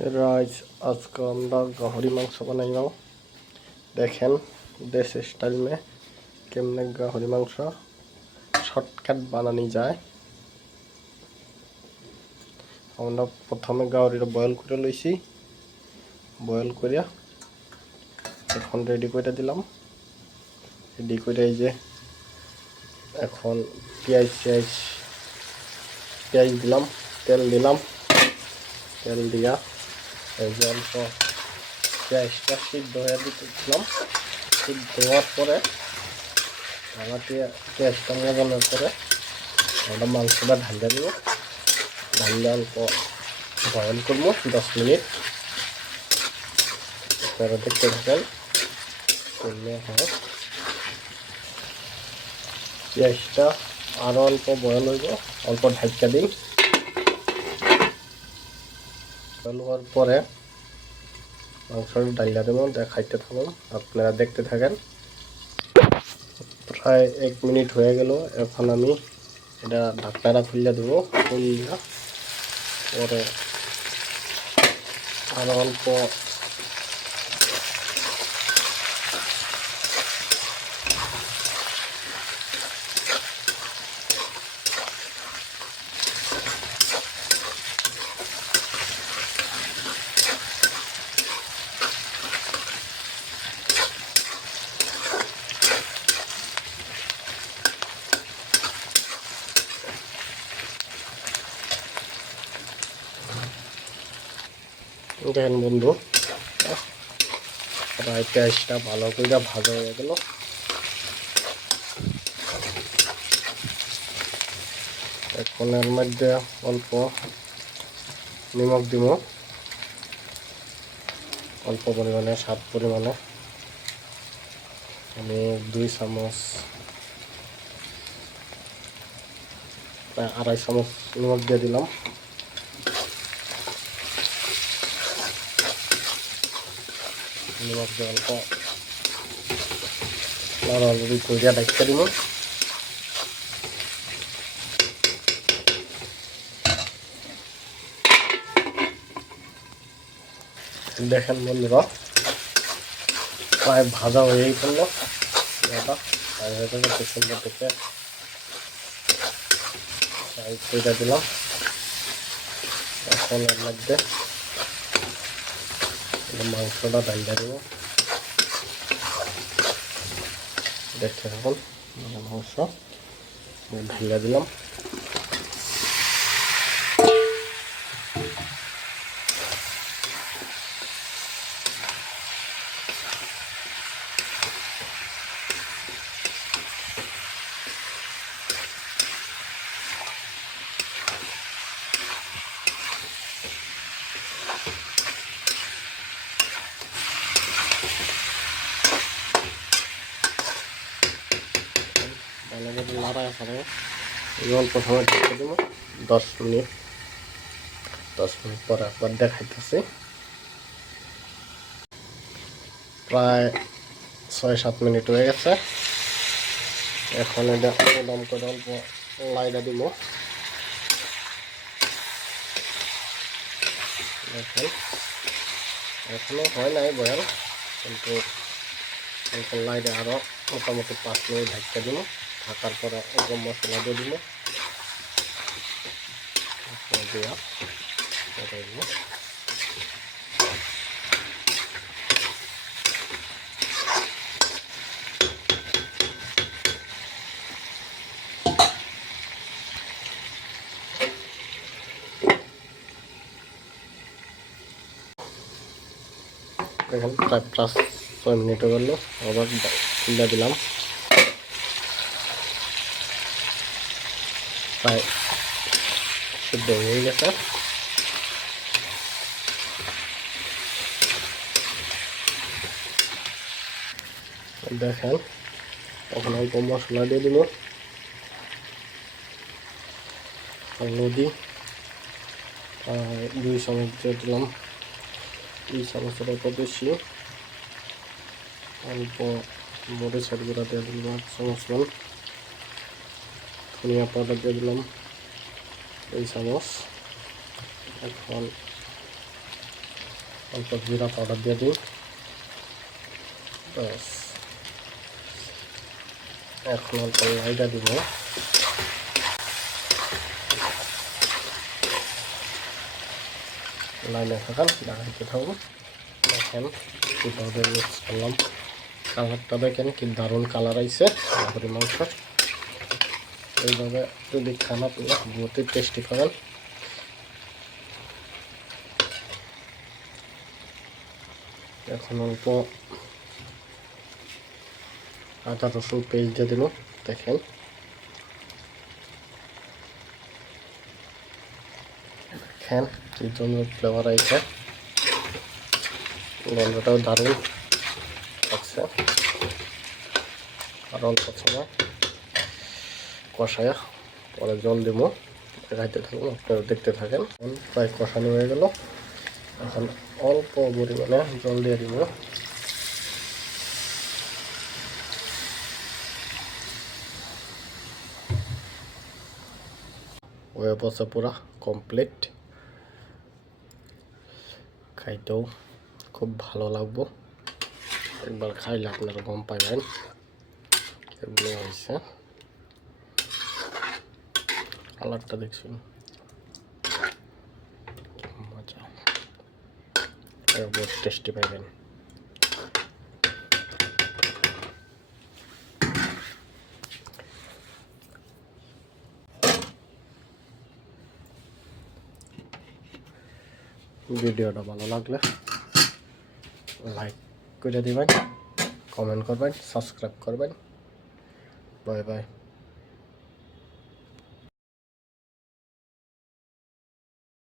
Rice আজকে আমরা গাহরি মাংস বানাইব। দেখেন দেশ স্টাইলে কেমনে গাহরি মাংস শর্টকাট বানানি যায়। আমরা প্রথমে গাহরিটা বয়েল করে লইছি, বয়েল করিয়া এখন রেডি করে দিলাম। রেডি করে এই যে এখন পেঁয়াজ দিলাম, তেল দিলাম, তেল দিয়া এই যে অল্প পেঁয়াজটা সিদ্ধ হয়ে দিতেছিলাম। সিদ্ধ হওয়ার পরে পেঁয়াজটা মজানোর পরে আমরা মাংসটা ঢালিয়ে দেব। ঢালিয়ে অল্প বয়েল করবো 10 মিনিট। আপনারা দেখতে থাকেন করলে হয়। পেঁয়াজটা আরও অল্প বয়েল হইব, অল্প ঢাকা দিই। বয়েল হওয়ার পরে মাংসটা ডালিয়ে দেবো, দেখাইতে থাকুন, আপনারা দেখতে থাকেন। প্রায় 1 মিনিট হয়ে গেল। এখন আমি এটা ঢাকনাটা খুলে দেবো। খুলিয়া পরে আরো অল্প দেখেন বন্ধু, প্রায় পেঁয়াজটা ভালো করে ভাজা হয়ে গেল। এখন এর মধ্যে অল্প নিমখ দিব, অল্প পরিমাণে, স্বাদ পরিমাণে। আমি 2 চামচ, প্রায় 2.5 চামচ নিমখ দিয়ে দিলাম। নিমখ দিয়ে অল্প লড়ালড়ি করিয়া ঢাকা দিব। দেখেন বন্ধুরা, প্রায় ভাজা হয়েই পড়লো। এটা সুন্দর দেখে সাইড দিলাম। এখন এর মধ্যে মাংসটা ঢালিয়ে দেবো। দেখতে থাকুন, মাংস ঢালিয়ে দিলাম। লাড়ায় ফাড়ায় অল্প সময় ঢেকে দেবো। 10 মিনিট পরে একবার দেখাইতেছি। প্রায় 6-7 মিনিট হয়ে গেছে। এখন এটা দম করে অল্প লাইটা দিব। দেখেন এখনো হয় নাই বয়াল, কিন্তু অল্প লাইটে আরও মোটামুটি 5 মিনিট ঢাকা দিব। ঢাকার পরে অল্প মশলা দিয়ে দিব, দেওয়া দিব। দেখেন প্রায় 5-6 মিনিট হয়ে গেল। আবার খুলে দিলাম। প্রায় সিদ্ধ হয়ে গেছে। দেখেন এখন অল্প মশলা দিয়ে দিব। হলদি 2 চামচ দিয়ে দিলাম। 2 চামচের অল্প বেশি। অল্প মরিচের গুঁড়া দিয়ে দিলাম 1 চামচ। ধনিয়া পাউডার দিয়ে দিলাম 2 চামচ। এখন অল্প জিরা পাউডার দিয়ে দিই। ব্যাস, এখন অল্প লাইটা দিব। লাইনে থাকান দেখাইতে থাকবো। দেখেন কীভাবে মিক্স করলাম, কালারটা দেখেন কি দারুণ কালার আইছে গাহরি মাংস। এইভাবে যদি খান আপনারা বহুতই টেস্টি পাবেন। এখন অল্প আদা রসুন পেস্ট দিয়ে দিল। দেখেন দেখেন কি জন্য ফ্লেভার আইছে, গন্ধটাও দারুণ লাগছে। আর অল্প সময় কষায়া পরে জল দিব, দেখাইতে থাকুন, আপনারা দেখতে থাকেন। প্রায় কষানো হয়ে গেল, এখন অল্প পরিমাণে জল দিয়ে দিব। হয়ে বসে পুরা কমপ্লিট, খাইতেও খুব ভালো লাগবো। একবার খাইলে আপনারা গম পাইবেন কেমন হয়েছে। কালারটা দেখছেন মজা, বহুত টেস্টি পাইবেন। ভিডিওটা ভালো লাগলে লাইক করে দিবেন, কমেন্ট করবেন, সাবস্ক্রাইব করবেন। Bye bye.